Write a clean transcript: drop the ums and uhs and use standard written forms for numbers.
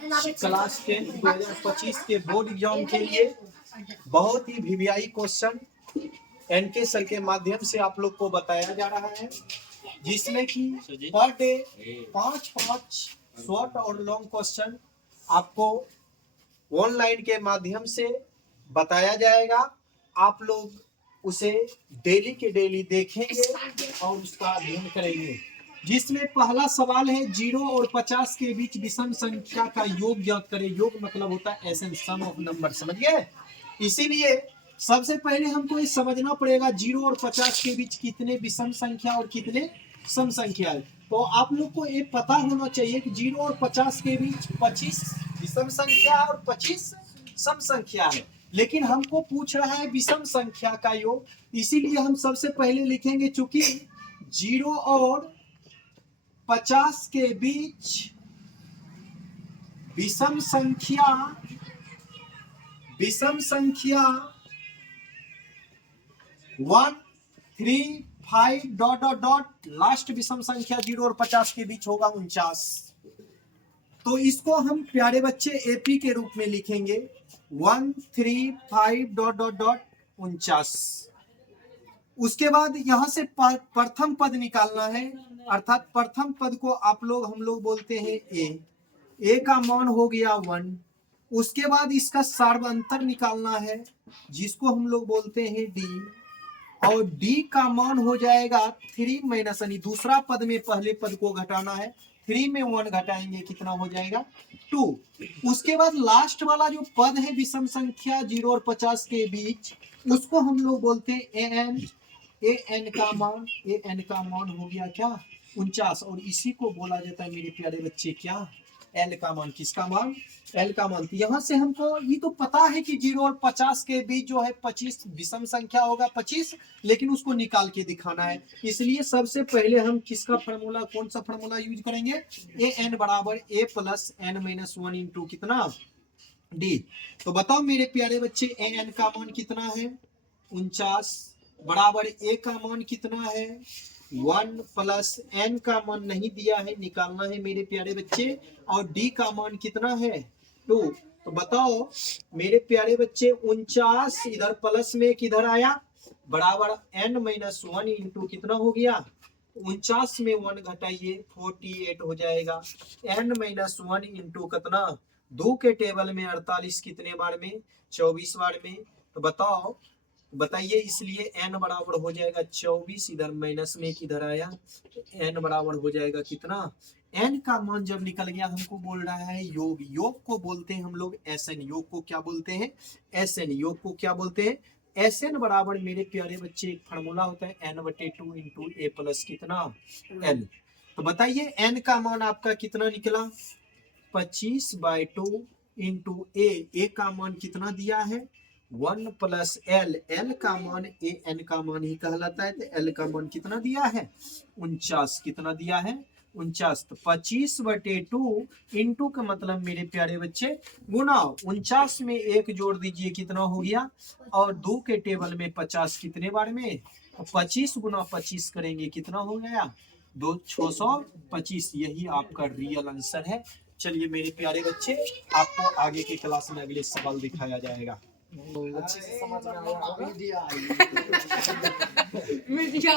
Class 10 2025 के board exam के लिए बहुत ही वीवीआई क्वेश्चन एनके सर के माध्यम से आप लोग को बताया जा रहा है, जिसमें कि पर डे 5 शॉर्ट और लॉन्ग क्वेश्चन आपको ऑनलाइन के माध्यम से बताया जाएगा। आप लोग उसे डेली के डेली देखेंगे और उसका अध्ययन करेंगे। जिसमें पहला सवाल है 0 और 50 के बीच विषम संख्या का योग ज्ञात करें। योग मतलब होता है एसेंस, सम ऑफ नंबर, समझिए। इसीलिए सबसे पहले हमको ये समझना पड़ेगा 0 और 50 के बीच कितने विषम संख्या और कितने सम संख्या है। तो आप लोग को ये पता होना चाहिए कि 0 और 50 के बीच 25 विषम संख्या और 25 सम संख्या है, लेकिन हमको पूछ रहा है विषम संख्या का योग। इसीलिए हम सबसे पहले लिखेंगे, चूंकि 0 और 50 के बीच विषम संख्या 1 3 5 डॉट डॉट डॉट लास्ट विषम संख्या 0 और 50 के बीच होगा 49। तो इसको हम प्यारे बच्चे एपी के रूप में लिखेंगे 1 3 5 डॉट डॉट डॉट 49। उसके बाद यहां से प्रथम पद निकालना है, अर्थात प्रथम पद को हम लोग बोलते हैं ए का मान हो गया 1। उसके बाद इसका सार्वअंतर निकालना है, जिसको हम लोग बोलते हैं डी, और डी का मान हो जाएगा 3 माइनस, यानी दूसरा पद में पहले पद को घटाना है। 3 में 1 घटाएंगे, कितना हो जाएगा 2। उसके बाद लास्ट वाला जो पद है विषम संख्या 0 और 50 के बीच, उसको हम लोग बोलते हैं एन का मान हो गया क्या 49, और इसी को बोला जाता है मेरे प्यारे बच्चे क्या, एल का मान। किसका मान? एल का मान। तो यहाँ से हमको ये तो पता है कि 0 और 50 के बीच जो है 25 विषम संख्या होगा 25, लेकिन उसको निकाल के दिखाना है। इसलिए सबसे पहले हम किसका फार्मूला, कौन सा फार्मूला यूज करेंगे, ए एन बराबर ए प्लस एन माइनस 1 इंटू कितना डी। तो बताओ मेरे प्यारे बच्चे ए एन का मान कितना है 49, बराबर ए का मान कितना है 1 प्लस एन का मान नहीं दिया है, निकालना है मेरे प्यारे बच्चे, और डी का मान कितना है 2। तो बताओ मेरे प्यारे बच्चे 49 इधर प्लस में किधर आया, बराबर एन माइनस 1 इंटू कितना हो गया 49 में 1 घटाइए 48 हो जाएगा। एन माइनस 1 इंटू कितना 2 के टेबल में 48 कितने बार में 24 बार में। तो बताइए, इसलिए n बराबर हो जाएगा 24, इधर माइनस में किधर आया, n बराबर हो जाएगा कितना, n का मान जब निकल गया हमको बोल रहा है योग को बोलते हैं हम लोग एसएन। योग को क्या बोलते हैं, एसएन। योग को क्या बोलते हैं, एसएन बराबर मेरे प्यारे बच्चे एक फार्मूला होता है n/2 इंटू ए प्लस कितना एल। तो बताइए n का मान आपका कितना निकला 25/2 इंटू ए का मान कितना दिया है 1 प्लस एल का मान एन का मान ही कहलाता है। तो एल का मान कितना दिया है 49, कितना दिया है 49। तो 25/2 इंटू का मतलब मेरे प्यारे बच्चे गुना 49 में 1 जोड़ दीजिए, कितना हो गया, और 2 के टेबल में 50 कितने बार में 25 गुना 25 करेंगे, कितना हो गया 625। यही आपका रियल आंसर है। चलिए मेरे प्यारे बच्चे, आपको आगे की क्लास में अगले सवाल दिखाया जाएगा। अच्छे से समझ में आया मीडिया